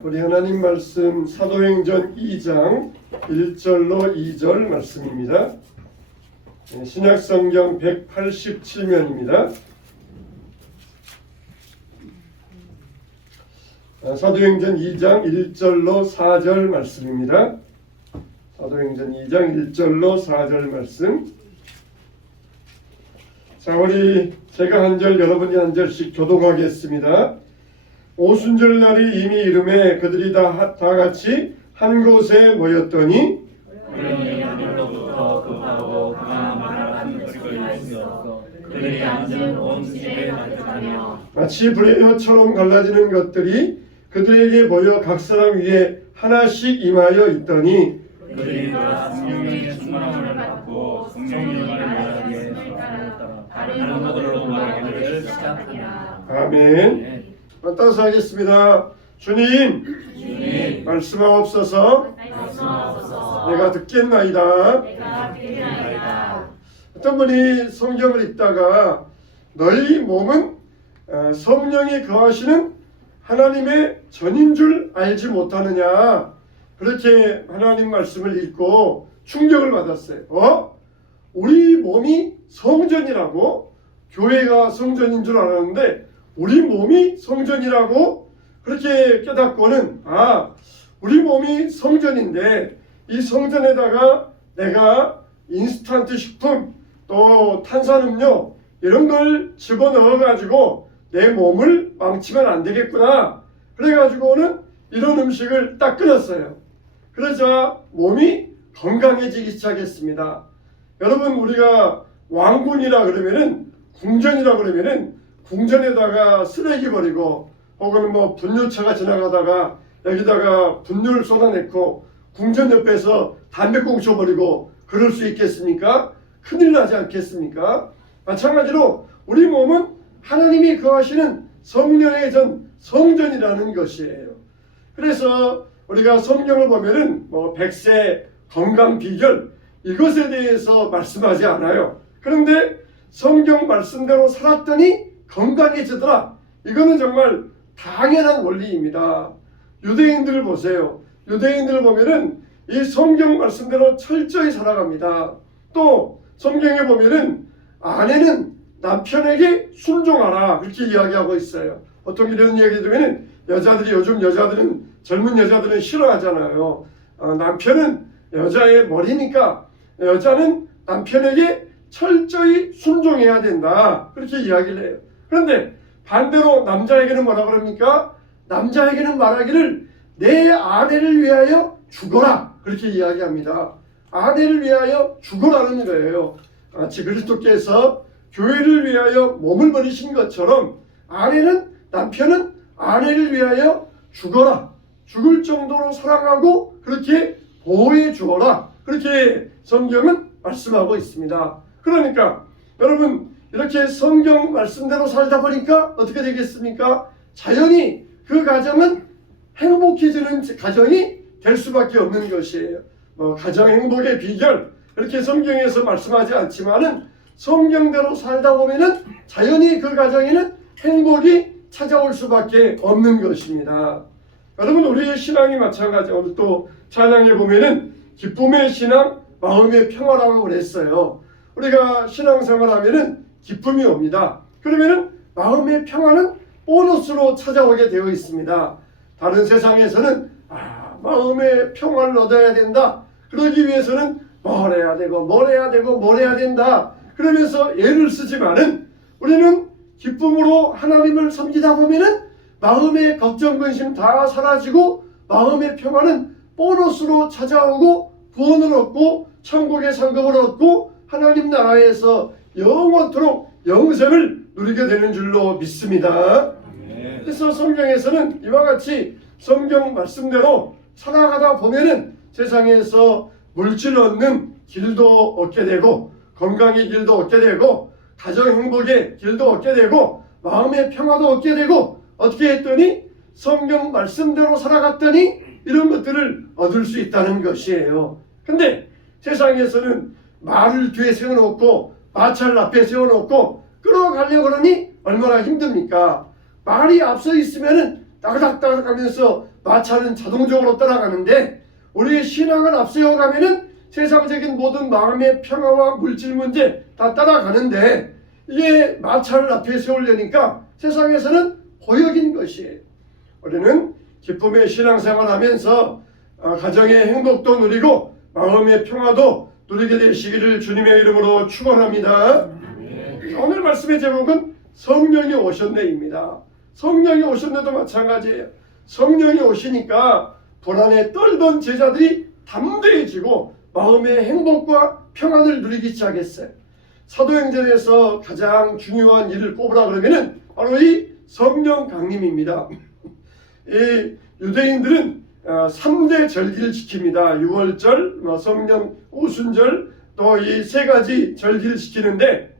우리 하나님 말씀 사도행전 2장 1절로 2절 말씀입니다. 신약성경 187면입니다. 사도행전 2장 1절로 4절 말씀입니다. 사도행전 2장 1절로 4절 말씀. 자, 우리 제가 한 절 여러분이 한 절씩 교독하겠습니다. 오순절 날이 이미 이름에 그들이 다 같이 한 곳에 모였더니 급하고 강한 말하는 소리가 있어 그들이 앉은 온 집에 가득하며 마치 불의 혀처럼 갈라지는 것들이 그들에게 보여 각 사람 위에 하나씩 임하여 있더니 그들이 다 성령의 충만함을 받고 성령의 말을 따라 다른 것들로 말하기를 시작하니라. 아멘. 따라서 하겠습니다. 주님, 말씀하옵소서. 내가 듣겠나이다. 어떤 분이 성경을 읽다가 너희 몸은 성령이 거하시는 하나님의 전인 줄 알지 못하느냐, 그렇게 하나님 말씀을 읽고 충격을 받았어요. 우리 몸이 성전이라고? 교회가 성전인 줄 알았는데 우리 몸이 성전이라고? 그렇게 깨닫고는 우리 몸이 성전인데 이 성전에다가 내가 인스턴트 식품 또 탄산음료 이런 걸 집어넣어 가지고 내 몸을 망치면 안 되겠구나. 그래 가지고는 이런 음식을 딱 끊었어요. 그러자 몸이 건강해지기 시작했습니다. 여러분, 우리가 왕궁이라 그러면은, 궁전이라 그러면은 궁전에다가 쓰레기 버리고 혹은 분뇨차가 지나가다가 여기다가 분뇨를 쏟아내고 궁전 옆에서 담배꽁초 버리고 그럴 수 있겠습니까? 큰일 나지 않겠습니까? 마찬가지로 우리 몸은 하나님이 거하시는 성령의 성전이라는 것이에요. 그래서 우리가 성경을 보면은 백세, 건강 비결 이것에 대해서 말씀하지 않아요. 그런데 성경 말씀대로 살았더니 건강해지더라. 이거는 정말 당연한 원리입니다. 유대인들을 보세요. 유대인들을 보면은 이 성경 말씀대로 철저히 살아갑니다. 또 성경에 보면은 아내는 남편에게 순종하라 그렇게 이야기하고 있어요. 보통 이런 이야기 들으면은 요즘 여자들은, 젊은 여자들은 싫어하잖아요. 남편은 여자의 머리니까 여자는 남편에게 철저히 순종해야 된다 그렇게 이야기를 해요. 그런데 반대로 남자에게는 뭐라 그럽니까? 남자에게는 말하기를 내 아내를 위하여 죽어라 그렇게 이야기합니다. 아내를 위하여 죽어라는 거예요. 마치 그리스도께서 교회를 위하여 몸을 버리신 것처럼 남편은 아내를 위하여 죽어라, 죽을 정도로 사랑하고 그렇게 보호해 주어라 그렇게 성경은 말씀하고 있습니다. 그러니까 여러분, 이렇게 성경 말씀대로 살다 보니까 어떻게 되겠습니까? 자연히 그 가정은 행복해지는 가정이 될 수밖에 없는 것이에요. 가정 행복의 비결 이렇게 성경에서 말씀하지 않지만은 성경대로 살다 보면은 자연히 그 가정에는 행복이 찾아올 수밖에 없는 것입니다. 여러분, 우리의 신앙이 마찬가지. 오늘 또 찬양에 보면은 기쁨의 신앙, 마음의 평화라고 그랬어요. 우리가 신앙생활 하면은 기쁨이 옵니다. 그러면은 마음의 평화는 보너스로 찾아오게 되어 있습니다. 다른 세상에서는 마음의 평화를 얻어야 된다. 그러기 위해서는 뭘 해야 된다. 그러면서 애를 쓰지만은 우리는 기쁨으로 하나님을 섬기다 보면은 마음의 걱정, 근심 다 사라지고 마음의 평화는 보너스로 찾아오고 구원을 얻고 천국의 상급을 얻고 하나님 나라에서 영원토록 영생을 누리게 되는 줄로 믿습니다. 그래서 성경에서는 이와 같이 성경 말씀대로 살아가다 보면은 세상에서 물질 얻는 길도 얻게 되고 건강의 길도 얻게 되고 가정 행복의 길도 얻게 되고 마음의 평화도 얻게 되고 어떻게 했더니 성경 말씀대로 살아갔더니 이런 것들을 얻을 수 있다는 것이에요. 근데 세상에서는 말을 뒤에 세워놓고 마차를 앞에 세워놓고 끌어가려고 그러니 얼마나 힘듭니까? 말이 앞서 있으면은 따그닥따그닥 하면서 마차는 자동적으로 따라가는데 우리의 신앙을 앞세워가면은 세상적인 모든 마음의 평화와 물질 문제 다 따라가는데 이게 마차를 앞에 세우려니까 세상에서는 고역인 것이에요. 우리는 기쁨의 신앙생활 하면서 가정의 행복도 누리고 마음의 평화도 누리게 되시기를 주님의 이름으로 축원합니다. 오늘 말씀의 제목은 성령이 오셨네입니다. 성령이 오셨네도 마찬가지예요. 성령이 오시니까 불안에 떨던 제자들이 담대해지고 마음의 행복과 평안을 누리기 시작했어요. 사도행전에서 가장 중요한 일을 꼽으라 그러면은 바로 이 성령 강림입니다. 이 유대인들은 3대 절기를 지킵니다. 유월절, 성령 오순절, 또 이 3가지 절기를 지키는데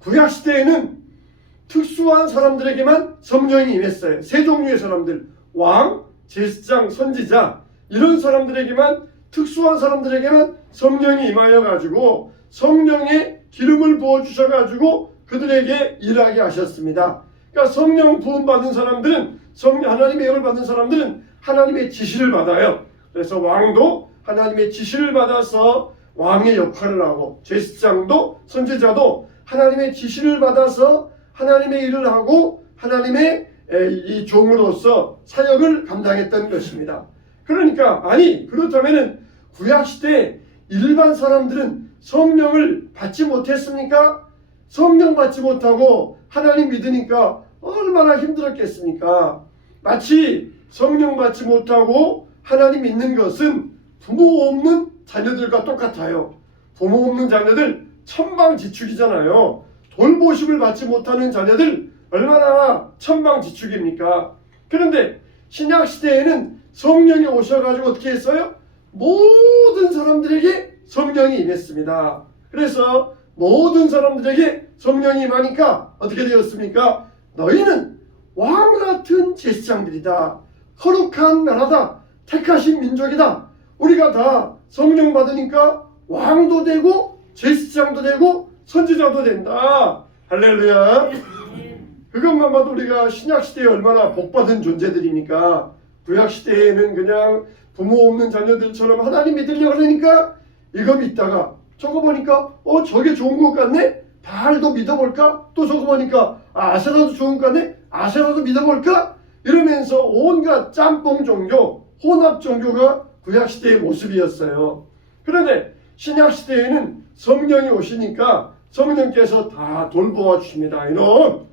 구약시대에는 특수한 사람들에게만 성령이 임했어요. 3종류의 사람들, 왕, 제사장, 선지자, 이런 사람들에게만, 특수한 사람들에게만 성령이 임하여 가지고 성령의 기름을 부어주셔 가지고 그들에게 일하게 하셨습니다. 그러니까 성령 부음 받은 사람들은, 하나님의 영을 받은 사람들은 하나님의 지시를 받아요. 그래서 왕도 하나님의 지시를 받아서 왕의 역할을 하고, 제사장도 선지자도 하나님의 지시를 받아서 하나님의 일을 하고 하나님의 이 종으로서 사역을 감당했던 것입니다. 그러니까 그렇다면은 구약시대 일반 사람들은 성령을 받지 못했습니까? 성령 받지 못하고 하나님 믿으니까 얼마나 힘들었겠습니까? 마치 성령 받지 못하고 하나님 믿는 것은 부모 없는 자녀들과 똑같아요. 부모 없는 자녀들 천방지축이잖아요. 돌보심을 받지 못하는 자녀들 얼마나 천방지축입니까? 그런데 신약시대에는 성령이 오셔가지고 어떻게 했어요? 모든 사람들에게 성령이 임했습니다. 그래서 모든 사람들에게 성령이 임하니까 어떻게 되었습니까? 너희는 왕같은 제사장들이다. 거룩한 나라다. 택하신 민족이다. 우리가 다 성령 받으니까 왕도 되고 제사장도 되고 선지자도 된다. 할렐루야. 그것만 봐도 우리가 신약시대에 얼마나 복받은 존재들입니까? 구약시대에는 그냥 부모 없는 자녀들처럼 하나님 믿으려고 그러니까 이거 믿다가 저거 보니까 저게 좋은 것 같네? 바알도 믿어볼까? 또 저거 보니까 아세라도 좋은 것 같네? 아세라도 믿어볼까? 이러면서 온갖 짬뽕 종교, 혼합 종교가 구약시대의 모습이었어요. 그런데 신약시대에는 성령이 오시니까 성령께서 다 돌보아 주십니다. 이놈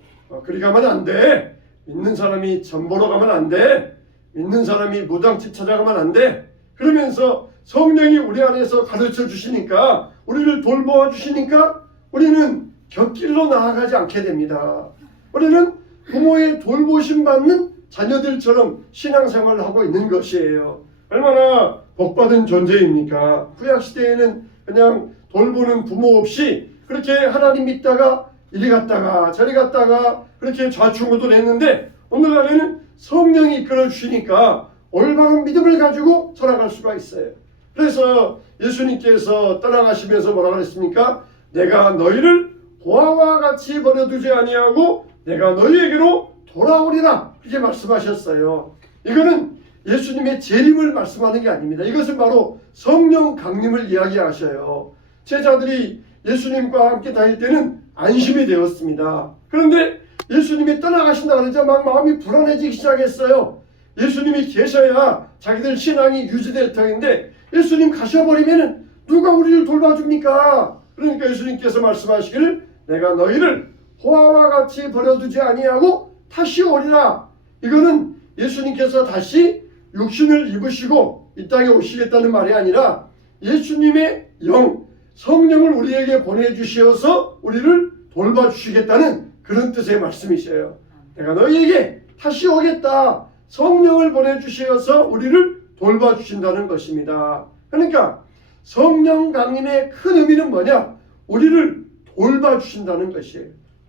그리 가면 안 돼. 믿는 사람이 전보러 가면 안 돼. 믿는 사람이 무당집 찾아가면 안 돼. 그러면서 성령이 우리 안에서 가르쳐 주시니까, 우리를 돌보아 주시니까 우리는 곁길로 나아가지 않게 됩니다. 우리는 부모의 돌보심 받는 자녀들처럼 신앙생활을 하고 있는 것이에요. 얼마나 복받은 존재입니까? 구약시대에는 그냥 돌보는 부모 없이 그렇게 하나님 믿다가 이리 갔다가 저리 갔다가 그렇게 좌충우돌 했는데, 오늘날에는 성령이 이끌어 주시니까 올바른 믿음을 가지고 살아갈 수가 있어요. 그래서 예수님께서 떠나가시면서 뭐라고 그랬습니까? 내가 너희를 보아와 같이 버려두지 아니하고 내가 너희에게로 돌아오리라, 그렇게 말씀하셨어요. 이거는 예수님의 재림을 말씀하는 게 아닙니다. 이것은 바로 성령 강림을 이야기하셔요. 제자들이 예수님과 함께 다닐 때는 안심이 되었습니다. 그런데 예수님이 떠나가신다 그러자 막 마음이 불안해지기 시작했어요. 예수님이 계셔야 자기들 신앙이 유지될 터인데 예수님 가셔버리면 누가 우리를 돌봐줍니까? 그러니까 예수님께서 말씀하시기를 내가 너희를 호화와 같이 버려두지 아니하고 다시 오리라. 이거는 예수님께서 다시 육신을 입으시고 이 땅에 오시겠다는 말이 아니라 예수님의 영, 성령을 우리에게 보내주셔서 우리를 돌봐주시겠다는 그런 뜻의 말씀이셔요. 내가 너희에게 다시 오겠다. 성령을 보내주셔서 우리를 돌봐주신다는 것입니다. 그러니까 성령 강림의 큰 의미는 뭐냐? 우리를 돌봐주신다는 것이에요.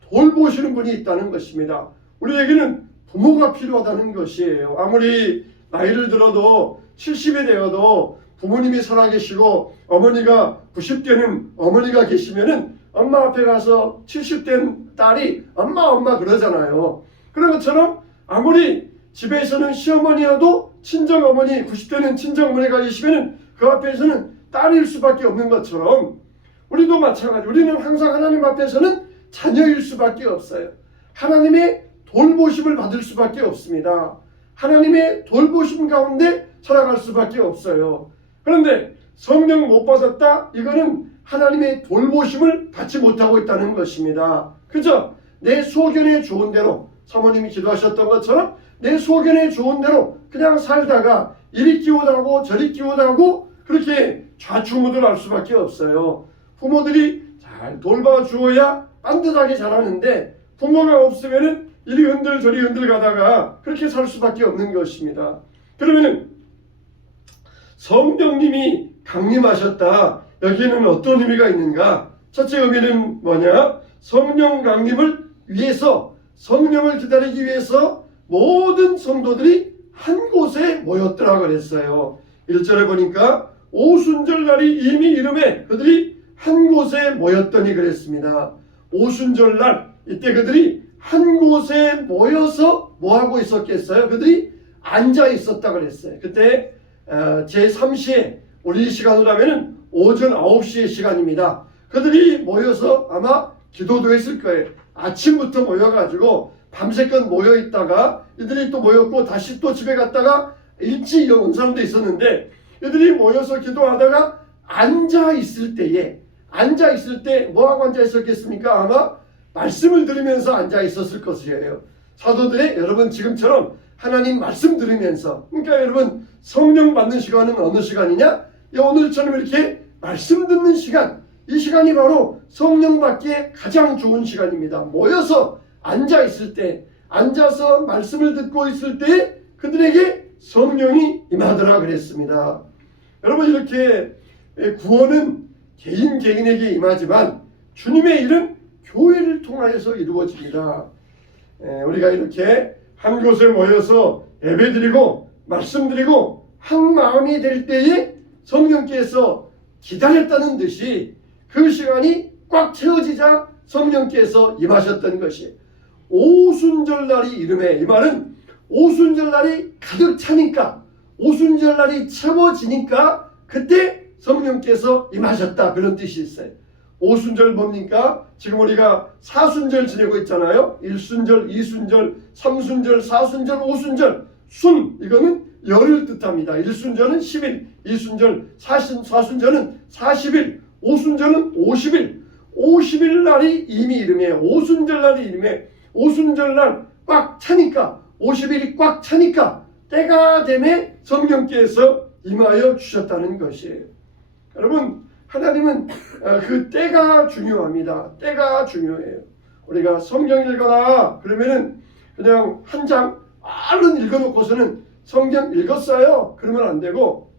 돌보시는 분이 있다는 것입니다. 우리에게는 부모가 필요하다는 것이에요. 아무리 나이를 들어도 70이 되어도 부모님이 살아계시고 어머니가 90대는 어머니가 계시면은 엄마 앞에 가서 70된 딸이 엄마 그러잖아요. 그런 것처럼 아무리 집에서는 시어머니여도 친정어머니, 90대는 친정어머니가 계시면 그 앞에서는 딸일 수밖에 없는 것처럼 우리도 마찬가지. 우리는 항상 하나님 앞에서는 자녀일 수밖에 없어요. 하나님의 돌보심을 받을 수밖에 없습니다. 하나님의 돌보심 가운데 살아갈 수밖에 없어요. 그런데 성령 못 받았다? 이거는 하나님의 돌보심을 받지 못하고 있다는 것입니다. 그죠? 내 소견에 좋은 대로, 사모님이 기도하셨던 것처럼 내 소견에 좋은 대로 그냥 살다가 이리 끼우다고 저리 끼우다고 그렇게 좌충우돌할 수밖에 없어요. 부모들이 잘 돌봐주어야 반듯하게 자라는데 부모가 없으면은 이리 흔들 저리 흔들 가다가 그렇게 살 수밖에 없는 것입니다. 그러면은 성령님이 강림하셨다. 여기에는 어떤 의미가 있는가? 첫째 의미는 뭐냐? 성령 강림을 위해서, 성령을 기다리기 위해서 모든 성도들이 한 곳에 모였더라 그랬어요. 1절에 보니까 오순절날이 이미 이름에 그들이 한 곳에 모였더니 그랬습니다. 오순절날 이때 그들이 한 곳에 모여서 뭐하고 있었겠어요? 그들이 앉아 있었다 그랬어요. 그때 제3시에 우리 시간으로 하면은 오전 9시의 시간입니다. 그들이 모여서 아마 기도도 했을 거예요. 아침부터 모여가지고 밤새껏 모여있다가 이들이 또 모였고 다시 또 집에 갔다가 일찍 온 사람도 있었는데 이들이 모여서 기도하다가 앉아있을 때 뭐하고 앉아있었겠습니까? 아마 말씀을 들으면서 앉아있었을 것이에요. 사도들의 여러분 지금처럼 하나님 말씀 들으면서, 그러니까 여러분 성령 받는 시간은 어느 시간이냐? 오늘처럼 이렇게 말씀 듣는 시간, 이 시간이 바로 성령 받기에 가장 좋은 시간입니다. 모여서 앉아 있을 때, 앉아서 말씀을 듣고 있을 때 그들에게 성령이 임하더라 그랬습니다. 여러분 이렇게 구원은 개인에게 임하지만 주님의 일은 교회를 통하여서 이루어집니다. 우리가 이렇게 한 곳에 모여서 예배드리고 말씀드리고 한 마음이 될 때에 성령께서 기다렸다는 듯이 그 시간이 꽉 채워지자 성령께서 임하셨던 것이 오순절날이 이름에, 이 말은 오순절날이 가득 차니까, 오순절날이 채워지니까 그때 성령께서 임하셨다, 그런 뜻이 있어요. 오순절 뭡니까? 지금 우리가 사순절 지내고 있잖아요. 1순절, 2순절, 3순절, 4순절, 5순절. 순, 이거는 열을 뜻합니다. 1순절은 10일, 2순절, 4순절은 40일, 5순절은 50일. 50일 날이 이미 이름이에요. 오순절 날이 이름에, 오순절 날 꽉 차니까, 50일이 꽉 차니까 때가 되매 성령께서 임하여 주셨다는 것이에요. 여러분, 하나님은 그 때가 중요합니다. 때가 중요해요. 우리가 성경 읽어라 그러면은 그냥 한 장 얼른 읽어놓고서는 성경 읽었어요 그러면 안 되고,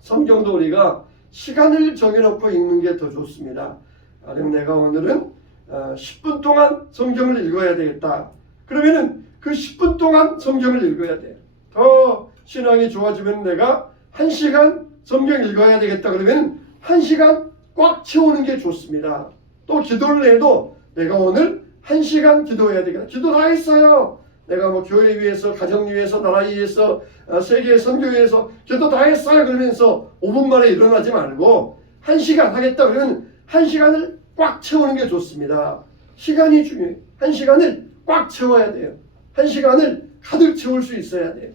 성경도 우리가 시간을 정해놓고 읽는 게 더 좋습니다. 그럼 내가 오늘은 10분 동안 성경을 읽어야 되겠다. 그러면은 그 10분 동안 성경을 읽어야 돼요. 더 신앙이 좋아지면 내가 1시간 성경 읽어야 되겠다. 그러면 1시간 꽉 채우는 게 좋습니다. 또 기도를 해도 내가 오늘 1시간 기도해야 되겠다. 기도 다 했어요. 내가 뭐 교회 위해서, 가정 위해서, 나라 위해서, 세계 선교 위해서 기도 다 했어요. 그러면서 5분 만에 일어나지 말고 1시간 하겠다. 그러면 1시간을 꽉 채우는 게 좋습니다. 시간이 중요해요. 1시간을 꽉 채워야 돼요. 1시간을 가득 채울 수 있어야 돼요.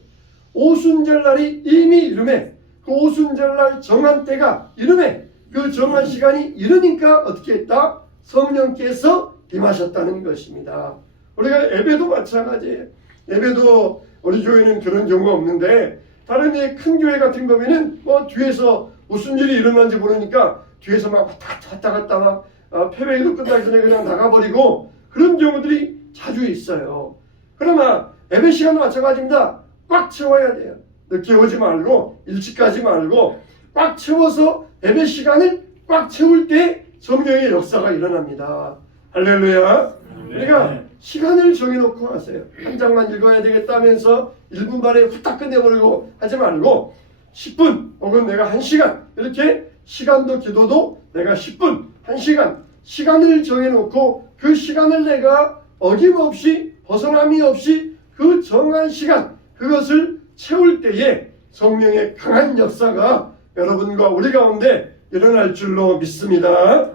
오순절날이 이미 이름에, 그 오순절날 정한 때가 이름에, 그 정한 시간이 이르니까 어떻게 했다? 성령께서 임하셨다는 것입니다. 우리가 예배도 마찬가지예요. 예배도 우리 교회는 그런 경우가 없는데 다른 큰 교회 같은 거면은 뭐 뒤에서 무슨 일이 일어난지 모르니까 뒤에서 막 왔다 갔다 막 패배기도 끝나기 전에 그냥 나가버리고 그런 경우들이 자주 있어요. 그러나 예배 시간도 마찬가지입니다. 꽉 채워야 돼요. 늦게 오지 말고 일찍 가지 말고 꽉 채워서 예배 시간을 꽉 채울 때 성령의 역사가 일어납니다. 할렐루야. 우리가 시간을 정해놓고 하세요. 한 장만 읽어야 되겠다면서 1분 만에 후딱 끝내버리고 하지 말고 10분 혹은 내가 1시간 이렇게 시간도 기도도 내가 10분, 1시간 시간을 정해놓고 그 시간을 내가 어김없이 벗어남이 없이 그 정한 시간 그것을 채울 때에 성령의 강한 역사가 여러분과 우리 가운데 일어날 줄로 믿습니다.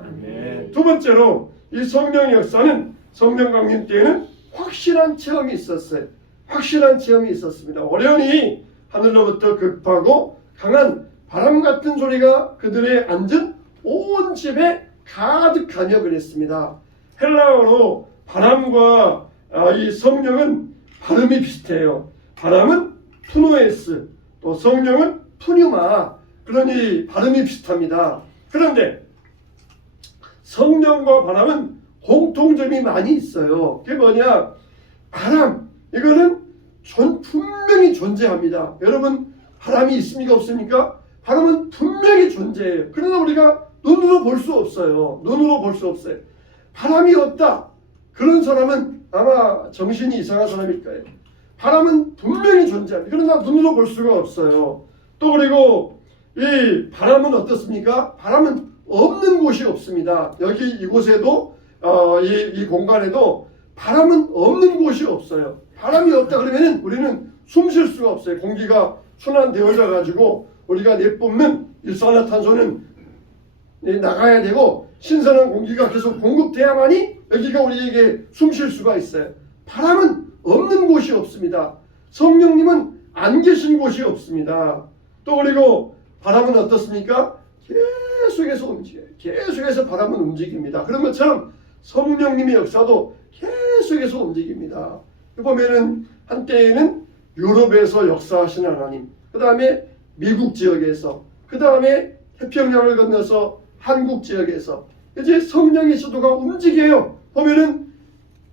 두 번째로 이 성령의 역사는 성령 강림 때에는 확실한 체험이 있었어요. 확실한 체험이 있었습니다. 어련히 하늘로부터 급하고 강한 바람 같은 소리가 그들의 앉은 온 집에 가득하며 그랬습니다. 헬라어로 바람과 이 성령은 발음이 비슷해요. 바람은 푸노에스, 또 성령은 푸뉴마. 그러니 발음이 비슷합니다. 그런데 성령과 바람은 공통점이 많이 있어요. 그게 뭐냐? 바람, 이거는 분명히 존재합니다. 여러분, 바람이 있습니까? 없습니까? 바람은 분명히 존재해요. 그러나 우리가 눈으로 볼 수 없어요. 눈으로 볼 수 없어요. 바람이 없다. 그런 사람은 아마 정신이 이상한 사람일 거예요. 바람은 분명히 존재합니다. 그러나 눈으로 볼 수가 없어요. 또 그리고 이 바람은 어떻습니까? 바람은 없는 곳이 없습니다. 여기 이곳에도 이 공간에도 바람은 없는 곳이 없어요. 바람이 없다 그러면은 우리는 숨 쉴 수가 없어요. 공기가 순환되어져 가지고 우리가 내뿜는 일산화탄소는 나가야 되고 신선한 공기가 계속 공급돼야만이 여기가 우리에게 숨 쉴 수가 있어요. 바람은 없는 곳이 없습니다. 성령님은 안 계신 곳이 없습니다. 또 그리고 바람은 어떻습니까? 계속해서 움직여요. 계속해서 바람은 움직입니다. 그런 것처럼 성령님의 역사도 계속해서 움직입니다. 보면은 한때에는 유럽에서 역사하시는 하나님, 그 다음에 미국 지역에서, 그 다음에 태평양을 건너서 한국 지역에서 이제 성령의 시도가 움직여요. 보면은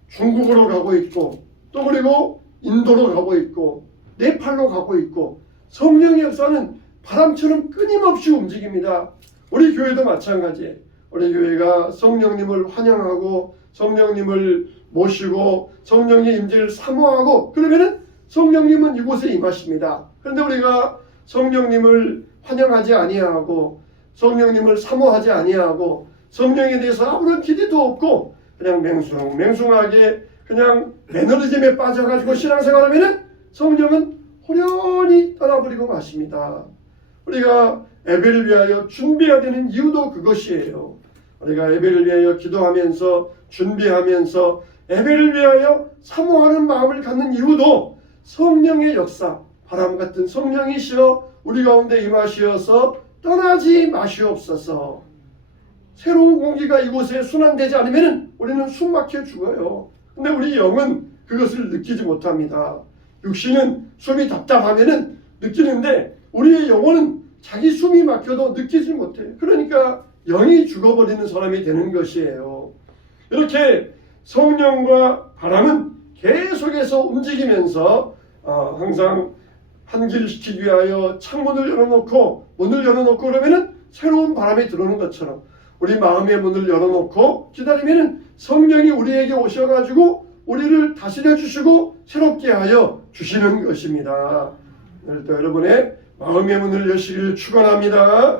중국으로 가고 있고, 또 그리고 인도로 가고 있고, 네팔로 가고 있고, 성령의 역사는 바람처럼 끊임없이 움직입니다. 우리 교회도 마찬가지예요. 우리 교회가 성령님을 환영하고 성령님을 모시고 성령의 임재를 사모하고 그러면은 성령님은 이곳에 임하십니다. 그런데 우리가 성령님을 환영하지 아니하고 성령님을 사모하지 아니하고 성령에 대해서 아무런 기대도 없고 그냥 맹숭하게 그냥 매너리즘에 빠져가지고 신앙생활하면은 성령은 호련히 떠나버리고 마십니다. 우리가 예배를 위하여 준비해야 되는 이유도 그것이에요. 우리가 예배를 위하여 기도하면서 준비하면서 예배를 위하여 사모하는 마음을 갖는 이유도 성령의 역사, 바람 같은 성령이시여 우리 가운데 임하시어서 떠나지 마시옵소서. 새로운 공기가 이곳에 순환되지 않으면 우리는 숨 막혀 죽어요. 근데 우리 영은 그것을 느끼지 못합니다. 육신은 숨이 답답하면 느끼는데 우리의 영혼은 자기 숨이 막혀도 느끼지 못해요. 그러니까 영이 죽어버리는 사람이 되는 것이에요. 이렇게 성령과 바람은 계속해서 움직이면서 항상 환기시키기 위하여 창문을 열어놓고 문을 열어놓고 그러면은 새로운 바람이 들어오는 것처럼 우리 마음의 문을 열어놓고 기다리면은 성령이 우리에게 오셔가지고 우리를 다스려 주시고 새롭게 하여 주시는 것입니다. 오늘도 여러분의 마음의 문을 여시기를 축원합니다.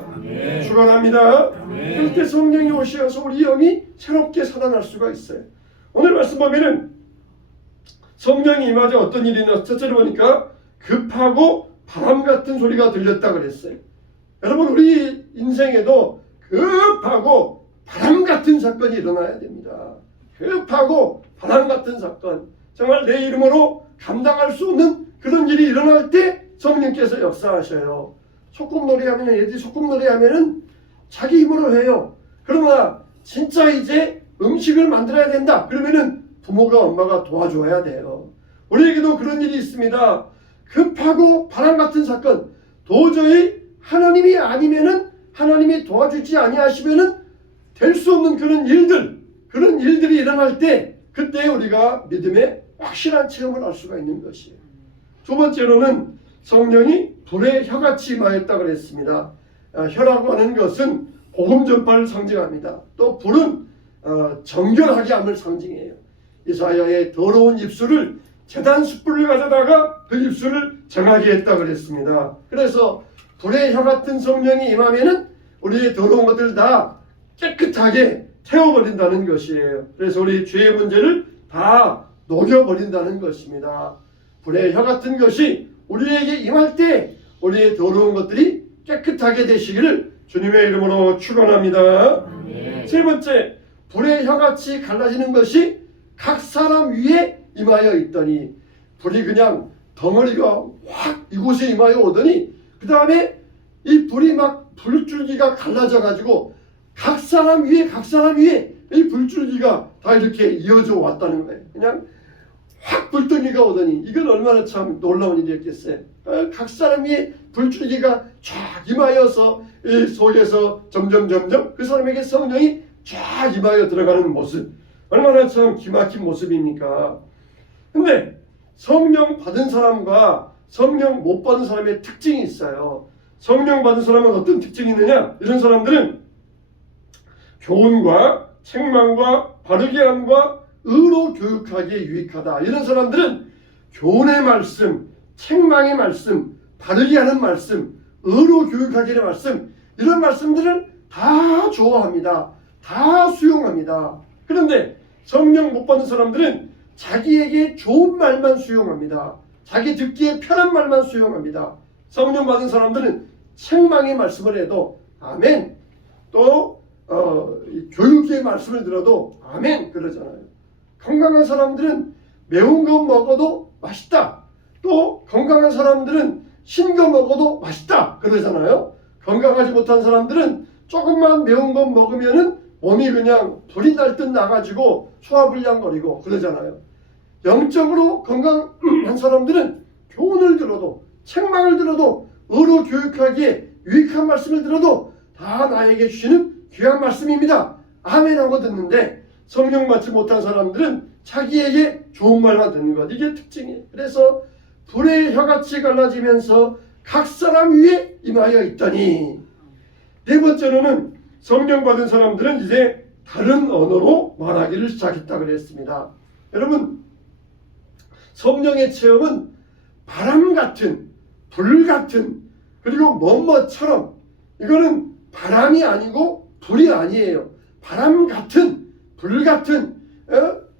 축원합니다. 그럴 때 성령이 오셔서 우리 영이 새롭게 살아날 수가 있어요. 오늘 말씀 보면은 성령이 임하자 어떤 일이 있나 첫째로 보니까 급하고 바람 같은 소리가 들렸다 그랬어요. 여러분 우리 인생에도 급하고 바람 같은 사건이 일어나야 됩니다. 급하고 바람 같은 사건, 정말 내 이름으로 감당할 수 없는 그런 일이 일어날 때 성령께서 역사하셔요. 소꿉놀이 하면 애들이 소꿉놀이 하면은 자기 힘으로 해요. 그러나 진짜 이제 음식을 만들어야 된다. 그러면은 부모가 엄마가 도와줘야 돼요. 우리에게도 그런 일이 있습니다. 급하고 바람 같은 사건, 도저히 하나님이 아니면은 하나님이 도와주지 아니하시면은 될 수 없는 그런 일들이 일어날 때 그때 우리가 믿음의 확실한 체험을 할 수가 있는 것이에요. 두 번째로는 성령이 불의 혀같이 임하였다 그랬습니다. 혀라고 하는 것은 복음 전파를 상징합니다. 또 불은 정결하게 함을 상징해요. 이사야의 더러운 입술을 제단 숯불을 가져다가 그 입술을 정하게 했다 그랬습니다. 그래서 불의 혀 같은 성령이 임하면은 우리의 더러운 것들 다 깨끗하게 태워버린다는 것이에요. 그래서 우리 죄의 문제를 다 녹여버린다는 것입니다. 불의 혀 같은 것이 우리에게 임할 때 우리의 더러운 것들이 깨끗하게 되시기를 주님의 이름으로 축원합니다. 세 번째, 불의 혀같이 갈라지는 것이 각 사람 위에 임하여 있더니, 불이 그냥 덩어리가 확 이곳에 임하여 오더니 그 다음에 이 불이 막 불줄기가 갈라져 가지고 각 사람 위에 이 불줄기가 다 이렇게 이어져 왔다는 거예요. 그냥 확 불덩이가 오더니 이건 얼마나 참 놀라운 일이었겠어요. 각 사람 위에 불줄기가 쫙 임하여서 이 속에서 점점 그 사람에게 성령이 쫙 임하여 들어가는 모습, 얼마나 참 기막힌 모습입니까? 근데 성령 받은 사람과 성령 못 받은 사람의 특징이 있어요. 성령 받은 사람은 어떤 특징이 있느냐? 이런 사람들은 교훈과 책망과 바르게 함과 의로 교육하기에 유익하다. 이런 사람들은 교훈의 말씀, 책망의 말씀, 바르게 하는 말씀, 의로 교육하기의 말씀, 이런 말씀들을 다 좋아합니다. 다 수용합니다. 그런데 성령 못 받는 사람들은 자기에게 좋은 말만 수용합니다. 자기 듣기에 편한 말만 수용합니다. 성령 받은 사람들은 책망의 말씀을 해도 아멘, 또 교육의 말씀을 들어도 아멘 그러잖아요. 건강한 사람들은 매운 거 먹어도 맛있다. 또 건강한 사람들은 신 거 먹어도 맛있다 그러잖아요. 건강하지 못한 사람들은 조금만 매운 거 먹으면은 몸이 그냥 불이 날 듯 나가지고 소화불량거리고 그러잖아요. 영적으로 건강한 사람들은 교훈을 들어도 책망을 들어도 의로 교육하기에 유익한 말씀을 들어도 다 나에게 주시는 귀한 말씀입니다. 아멘 하고 듣는데, 성령 받지 못한 사람들은 자기에게 좋은 말만 듣는 것, 이게 특징이에요. 그래서 불의 혀같이 갈라지면서 각 사람 위에 임하여 있더니, 네 번째로는 성령 받은 사람들은 이제 다른 언어로 말하기를 시작했다 그랬습니다. 여러분, 성령의 체험은 바람 같은, 불 같은, 그리고 뭐뭐처럼, 이거는 바람이 아니고 불이 아니에요. 바람 같은, 불 같은,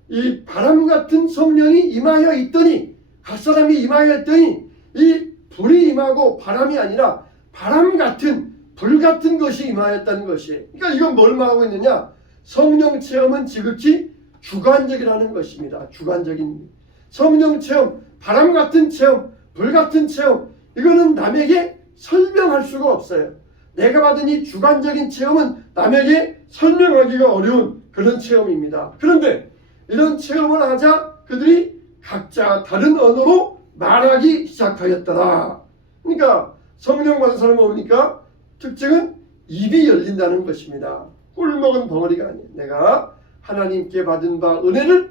이 바람 같은 성령이 임하여 있더니, 각 사람이 임하여 있더니 이 불이 임하고 바람이 아니라 바람 같은, 불 같은 것이 임하였다는 것이에요. 그러니까 이건 뭘 말하고 있느냐? 성령 체험은 지극히 주관적이라는 것입니다. 주관적인 성령 체험, 바람 같은 체험, 불 같은 체험, 이거는 남에게 설명할 수가 없어요. 내가 받은 이 주관적인 체험은 남에게 설명하기가 어려운 그런 체험입니다. 그런데 이런 체험을 하자 그들이 각자 다른 언어로 말하기 시작하였더라. 그러니까 성령 받은 사람은 뭡니까? 특징은 입이 열린다는 것입니다. 꿀먹은 벙어리가 아니에요. 내가 하나님께 받은 바 은혜를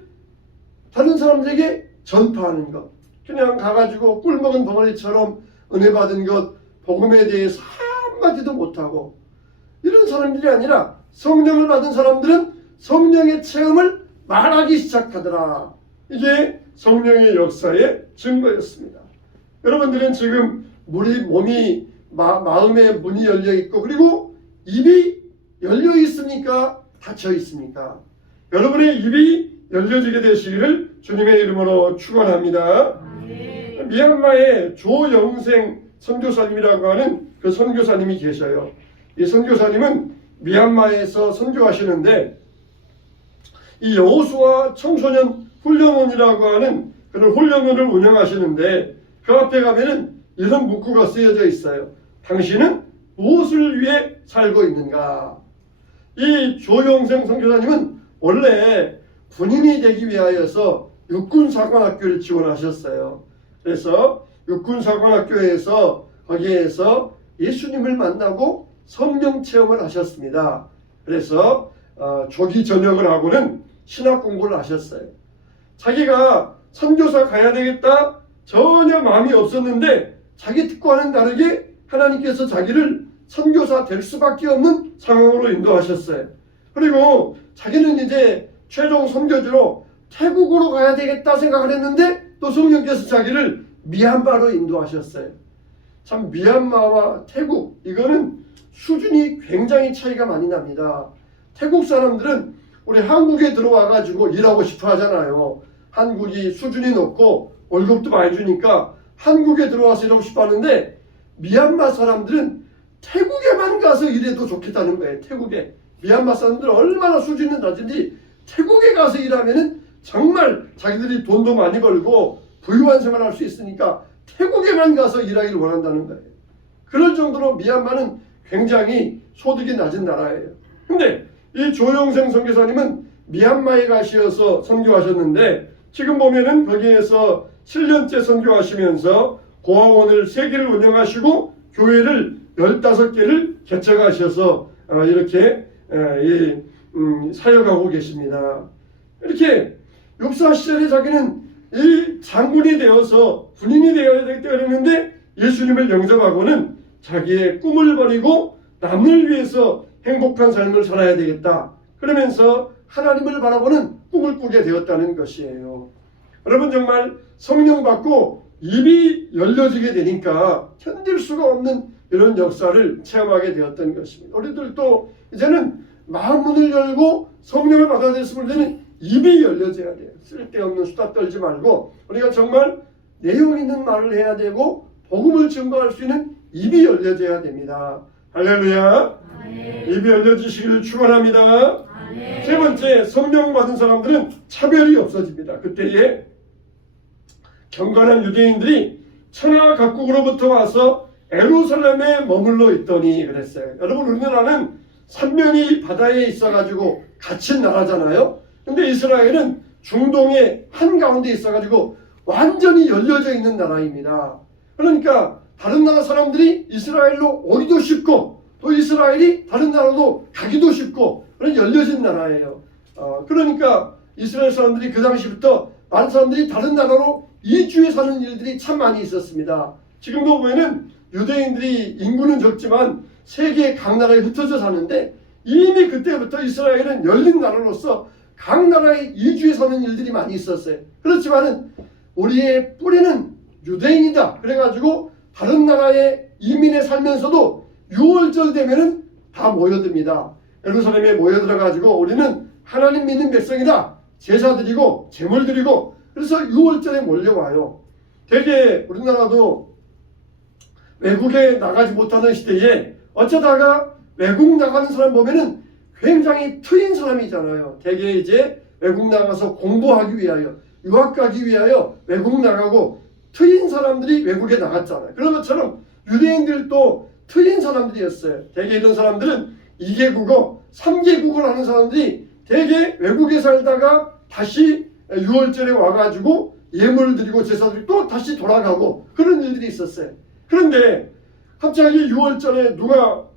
다른 사람들에게 전파하는 것. 그냥 가가지고 꿀먹은 벙어리처럼 은혜 받은 것, 복음에 대해서 한마디도 못하고 이런 사람들이 아니라, 성령을 받은 사람들은 성령의 체험을 말하기 시작하더라. 이게 성령의 역사의 증거였습니다. 여러분들은 지금 몸이 마음의 문이 열려 있고 그리고 입이 열려 있습니까? 닫혀 있습니까? 여러분의 입이 열려지게 되시기를 주님의 이름으로 축원합니다. 미얀마의 조영생 선교사님이라고 하는 그 선교사님이 계셔요. 이 선교사님은 미얀마에서 선교하시는데, 이 여호수아 청소년 훈련원이라고 하는 그런 훈련원을 운영하시는데, 그 앞에 가면은 이런 문구가 쓰여져 있어요. 당신은 무엇을 위해 살고 있는가? 이 조영생 선교사님은 원래 군인이 되기 위하여서 육군사관학교를 지원하셨어요. 그래서 육군사관학교에서 거기에서 예수님을 만나고 성령 체험을 하셨습니다. 그래서 조기 전역을 하고는 신학 공부를 하셨어요. 자기가 선교사 가야 되겠다 전혀 마음이 없었는데, 자기 뜻과는 다르게 하나님께서 자기를 선교사 될 수밖에 없는 상황으로 인도하셨어요. 그리고 자기는 이제 최종 선교지로 태국으로 가야 되겠다 생각을 했는데, 또 성령께서 자기를 미얀마로 인도하셨어요. 참, 미얀마와 태국, 이거는 수준이 굉장히 차이가 많이 납니다. 태국 사람들은 우리 한국에 들어와 가지고 일하고 싶어 하잖아요. 한국이 수준이 높고 월급도 많이 주니까 한국에 들어와서 일하고 싶어 하는데 미얀마 사람들은 태국에만 가서 일해도 좋겠다는 거예요. 태국에. 미얀마 사람들은 얼마나 수준이 낮은지 태국에 가서 일하면은 정말 자기들이 돈도 많이 벌고 부유한 생활을 할 수 있으니까 태국에만 가서 일하기를 원한다는 거예요. 그럴 정도로 미얀마는 굉장히 소득이 낮은 나라예요. 근데 이 조영생 선교사님은 미얀마에 가셔서 선교하셨는데 지금 보면은 거기에서 7년째 선교하시면서 고아원을 3개를 운영하시고 교회를 15개를 개척하셔서 이렇게 사역하고 계십니다. 이렇게 육사 시절에 자기는 이 장군이 되어서 군인이 되어야 되는데 예수님을 영접하고는 자기의 꿈을 버리고 남을 위해서 행복한 삶을 살아야 되겠다. 그러면서 하나님을 바라보는 꿈을 꾸게 되었다는 것이에요. 여러분 정말 성령 받고 입이 열려지게 되니까 견딜 수가 없는 이런 역사를 체험하게 되었던 것입니다. 우리들도 이제는 마음 문을 열고 성령을 받아들였을 때는 입이 열려져야 돼요. 쓸데없는 수다 떨지 말고 우리가 정말 내용 있는 말을 해야 되고 복음을 증거할 수 있는 입이 열려져야 됩니다. 할렐루야. 아멘. 입이 열려지시기를 축원합니다. 아멘. 세 번째, 성령 받은 사람들은 차별이 없어집니다. 그때에 경건한 유대인들이 천하 각국으로부터 와서 에루살렘에 머물러 있더니 그랬어요. 여러분 우리나라는 삼면이 바다에 있어가지고 갇힌 나라잖아요. 근데 이스라엘은 중동의 한가운데 있어가지고 완전히 열려져 있는 나라입니다. 그러니까 다른 나라 사람들이 이스라엘로 오기도 쉽고 또 이스라엘이 다른 나라로 가기도 쉽고 그런 열려진 나라예요. 그러니까 이스라엘 사람들이 그 당시부터 많은 사람들이 다른 나라로 이주해 사는 일들이 참 많이 있었습니다. 지금도 보면은 유대인들이 인구는 적지만 세계 각 나라에 흩어져 사는데 이미 그때부터 이스라엘은 열린 나라로서 각 나라에 이주해 사는 일들이 많이 있었어요. 그렇지만은 우리의 뿌리는 유대인이다. 그래가지고 다른 나라에 이민해 살면서도 6월절 되면은 다 모여듭니다. 예루살렘에 모여들어가지고 우리는 하나님 믿는 백성이다. 제사 드리고 제물 드리고 그래서 6월절에 몰려와요. 되게 우리나라도 외국에 나가지 못하는 시대에 어쩌다가 외국 나가는 사람 보면은 굉장히 트인 사람이잖아요. 되게 이제 외국 나가서 공부하기 위하여 유학 가기 위하여 외국 나가고 트인 사람들이 외국에 나갔잖아요. 그런 것처럼 유대인들도 트인 사람들이었어요. 되게 이런 사람들은 2개국어, 3개국을 하는 사람들이 되게 외국에 살다가 다시 6월절에 와가지고 예물을 드리고 제사 드리고 또 다시 돌아가고 그런 일들이 있었어요. 그런데 갑자기 6월절에 누가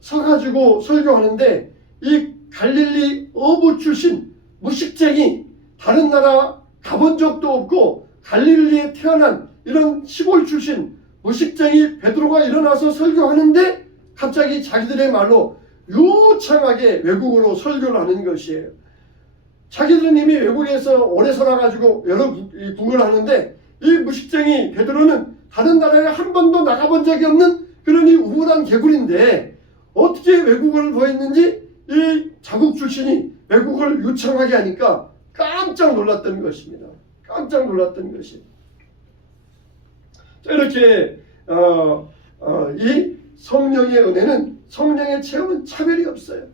서가지고 설교하는데 이 갈릴리 어부 출신 무식쟁이 다른 나라 가본 적도 없고 갈릴리에 태어난 이런 시골 출신 무식쟁이 베드로가 일어나서 설교하는데 갑자기 자기들의 말로 유창하게 외국어로 설교를 하는 것이에요. 자기들은 이미 외국에서 오래 살아가지고 여러 국을 하는데 이 무식쟁이 베드로는 다른 나라에 한 번도 나가본 적이 없는 그러니 우물한 개구리인데 어떻게 외국어를 보였는지 이 자국 출신이 외국어를 유창하게 하니까 깜짝 놀랐던 것입니다. 깜짝 놀랐던 것이. 이렇게 이 성령의 은혜는 성령의 체험은 차별이 없어요.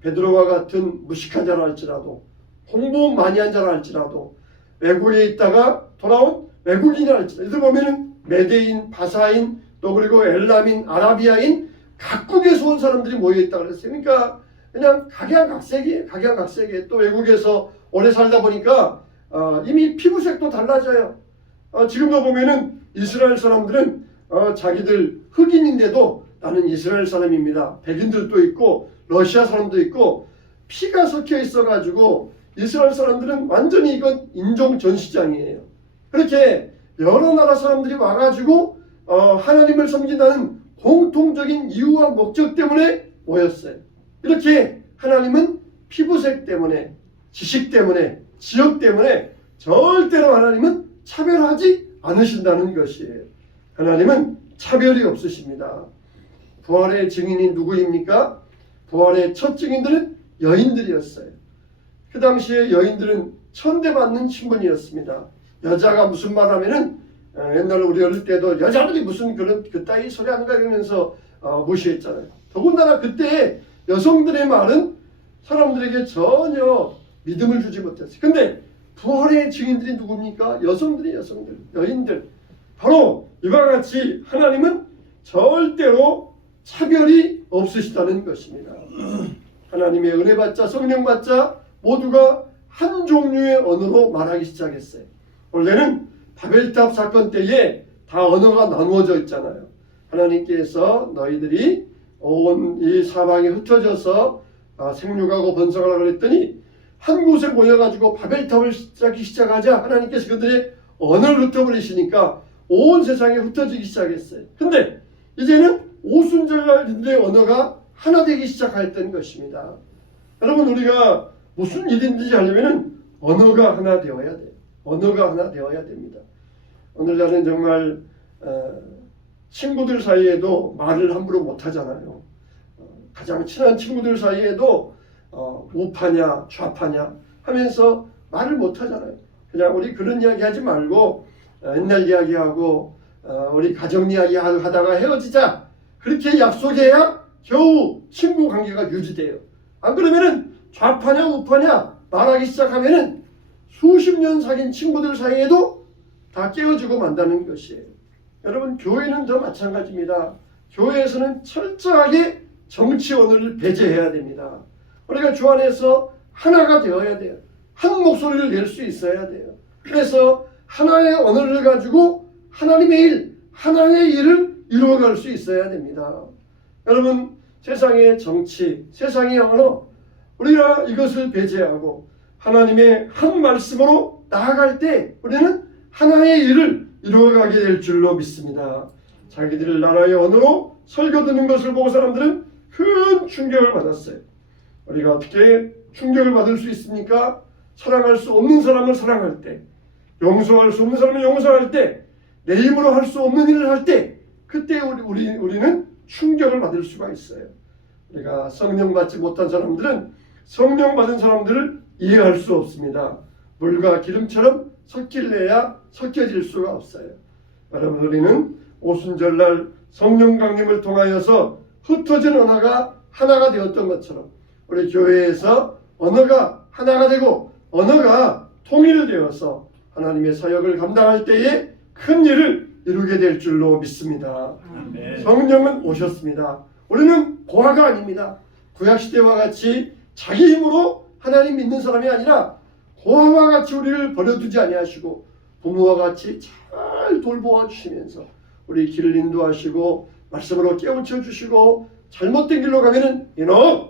베드로와 같은 무식한 자라 할지라도 공부 많이 한 자라 할지라도 외국에 있다가 돌아온 외국인이라 할지라도 이들 보면은 메대인, 바사인 또 그리고 엘람인, 아라비아인 각국에서 온 사람들이 모여있다 그랬어요. 그러니까 그냥 각양각색이에요. 각양각색이에요. 또 외국에서 오래 살다 보니까 이미 피부색도 달라져요. 지금도 보면은 이스라엘 사람들은 자기들 흑인인데도 나는 이스라엘 사람입니다. 백인들도 있고 러시아 사람도 있고 피가 섞여 있어가지고 이스라엘 사람들은 완전히 이건 인종 전시장이에요. 그렇게 여러 나라 사람들이 와가지고 하나님을 섬긴다는 공통적인 이유와 목적 때문에 모였어요. 이렇게 하나님은 피부색 때문에 지식 때문에 지역 때문에 절대로 하나님은 차별하지 않으신다는 것이에요. 하나님은 차별이 없으십니다. 부활의 증인이 누구입니까? 부활의 첫 증인들은 여인들이었어요. 그 당시에 여인들은 천대받는 신분이었습니다. 여자가 무슨 말 하면은 옛날에 우리 어릴 때도 여자들이 무슨 그런 그따위 소리 하는가 이러면서 무시했잖아요. 더군다나 그때 여성들의 말은 사람들에게 전혀 믿음을 주지 못했어요. 근데 부활의 증인들이 누굽니까? 여성들, 여인들. 바로 이와 같이 하나님은 절대로 차별이 없으시다는 것입니다. 하나님의 은혜 받자 성령 받자 모두가 한 종류의 언어로 말하기 시작했어요. 원래는 바벨탑 사건 때에 다 언어가 나누어져 있잖아요. 하나님께서 너희들이 온 이 사방에 흩어져서 생육하고 번성하라고 그랬더니 한 곳에 모여가지고 바벨탑을 시작하자 하나님께서 그들의 언어를 흩어버리시니까 온 세상에 흩어지기 시작했어요. 근데 이제는 오순절날인들의 언어가 하나 되기 시작했던 것입니다. 여러분 우리가 무슨 일인지 하려면 언어가 하나 되어야 돼요. 언어가 하나 되어야 됩니다. 오늘날은 정말 친구들 사이에도 말을 함부로 못하잖아요. 가장 친한 친구들 사이에도 우파냐 좌파냐 하면서 말을 못하잖아요. 그냥 우리 그런 이야기 하지 말고 옛날 이야기하고 우리 가정 이야기 하다가 헤어지자 그렇게 약속해야 겨우 친구 관계가 유지돼요. 안 그러면은 좌파냐 우파냐 말하기 시작하면은 수십 년 사귄 친구들 사이에도 다 깨어지고 만다는 것이에요. 여러분 교회는 더 마찬가지입니다. 교회에서는 철저하게 정치 언어를 배제해야 됩니다. 우리가 주 안에서 하나가 되어야 돼요. 한 목소리를 낼 수 있어야 돼요. 그래서 하나의 언어를 가지고 하나님의 일, 하나의 일을 이루어갈 수 있어야 됩니다. 여러분 세상의 정치, 세상의 언어 우리가 이것을 배제하고 하나님의 한 말씀으로 나아갈 때 우리는 하나의 일을 이루어가게 될 줄로 믿습니다. 자기들 나라의 언어로 설교 듣는 것을 보고 사람들은 큰 충격을 받았어요. 우리가 어떻게 충격을 받을 수 있습니까? 사랑할 수 없는 사람을 사랑할 때, 용서할 수 없는 사람을 용서할 때, 내 힘으로 할 수 없는 일을 할 때, 그때 우리는 충격을 받을 수가 있어요. 우리가 성령 받지 못한 사람들은 성령 받은 사람들을 이해할 수 없습니다. 물과 기름처럼 섞일래야 섞여질 수가 없어요. 여러분 우리는 오순절날 성령 강림을 통하여서 흩어진 언어가 하나가 되었던 것처럼 우리 교회에서 언어가 하나가 되고 언어가 통일되어서 하나님의 사역을 감당할 때에 큰 일을 이루게 될 줄로 믿습니다. 아멘. 성령은 오셨습니다. 우리는 고아가 아닙니다. 구약시대와 같이 자기 힘으로 하나님 믿는 사람이 아니라 고아와 같이 우리를 버려두지 아니하시고 부모와 같이 잘 돌보아 주시면서 우리 길을 인도하시고 말씀으로 깨우쳐 주시고 잘못된 길로 가면은 이놈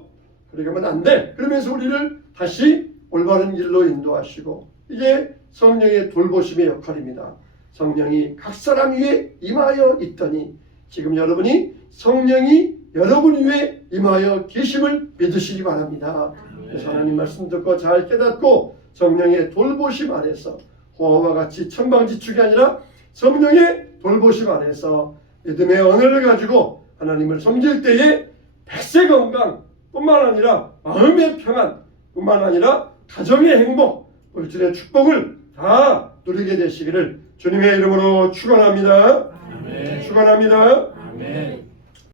그렇게 하면 안 돼 그러면서 우리를 다시 올바른 길로 인도하시고 이게 성령의 돌보심의 역할입니다. 성령이 각 사람 위에 임하여 있더니 지금 여러분이 성령이 여러분 위에 임하여 계심을 믿으시기 바랍니다. 그래서 하나님 말씀 듣고 잘 깨닫고 성령의 돌보심 안에서 호화와 같이 천방지축이 아니라 성령의 돌보심 안에서 믿음의 언어를 가지고 하나님을 섬길 때에 백세 건강 뿐만 아니라 마음의 평안 뿐만 아니라 가정의 행복 물질의 축복을 다 누리게 되시기를 주님의 이름으로 축원합니다. 아멘. 축원합니다. 아멘.